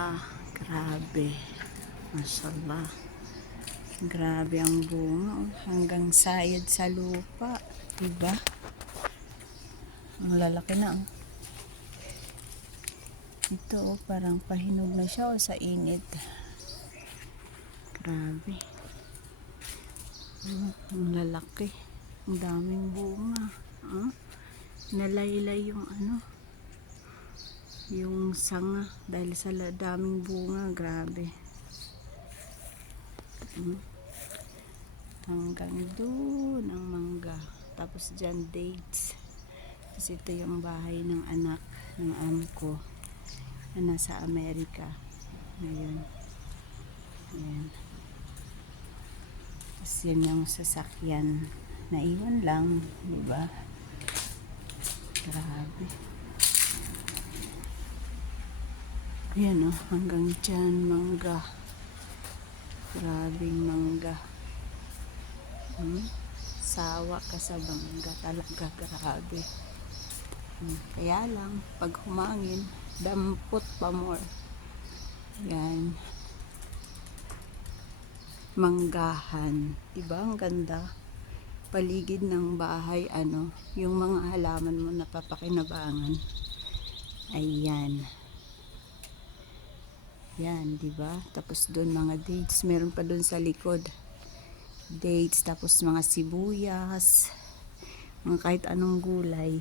mangga. Grabe. Mashallah. Grabe ang bunga. Hanggang sayad sa lupa. Diba? Ang lalaki na. Ito parang pahinog na siya sa init. Grabe. Ang lalaki. Ang daming bunga. Nalaylay yung yung sanga dahil sa daming bunga. Grabe. Hanggang doon ang mangga. Tapos dyan dates. Kasi ito yung bahay ng anak ng amo ko na nasa Amerika ngayon. Ayan. Tapos yan yung sasakyan na iwan lang, diba? Grabe. Ayan hanggang dyan mangga. Grabing mangga. Sawa ka sa mangga talaga, grabe. Kaya lang pag humangin dampot pa more. Yan, manggahan, diba? Ang ganda. Paligid ng bahay, yung mga halaman mo napapakinabangan. Ayan. Yan, diba? Tapos doon mga dates, meron pa doon sa likod. Dates, tapos mga sibuyas, mga kahit anong gulay.